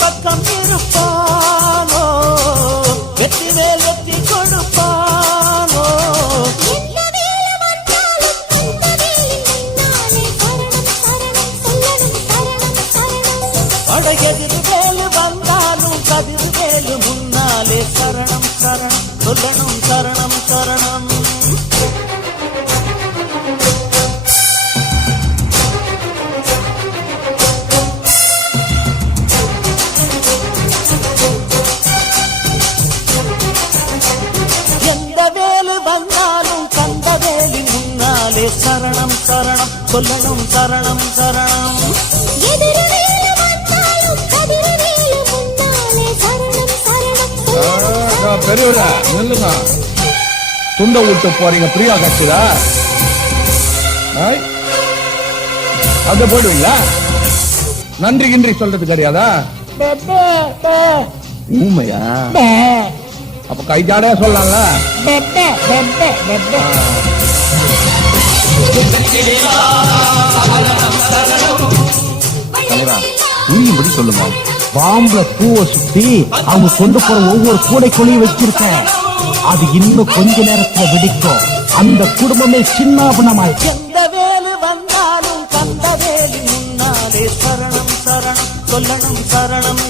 பக்கம் இருப்பானோ? வெற்றி மேல் வெற்றி கொடுப்பானோ? படகெதிர் வேலு வந்தாலும் கதிர் வேலு முன்னாலே சரணம் சரணம் சொல்லணும். வந்தாலும் கந்த வேலி முன்னாலே. சரணம் சரணம் சொல்லணும் சரணம் சரணம். பெரியவர நில்லுங்க. துண்ட விட்டு போறீங்க பிரியா கட்சிதா அங்க போயிடுவீங்களா நன்றி கின்றி சொல்றது கிடையாதா ஊமையா? அப்ப கை ஜாடையா சொல்லலாம்ல தலைவா புரியும்படி சொல்லுங்க பாம்புல பூவை சுத்தி அவங்க கொண்டு போற ஒவ்வொரு கூடைக்குள்ளேயும் வச்சிருக்கேன் அது இன்னும் கொஞ்ச நேரத்துல வெடிக்கும். அந்த குடும்பமே சின்னாபனமாயிடுச்சு எந்த வேலு வந்தாலும் கந்த வேலி முன்னாலே சரணம் சரணம் சொல்லணும் சரணம்.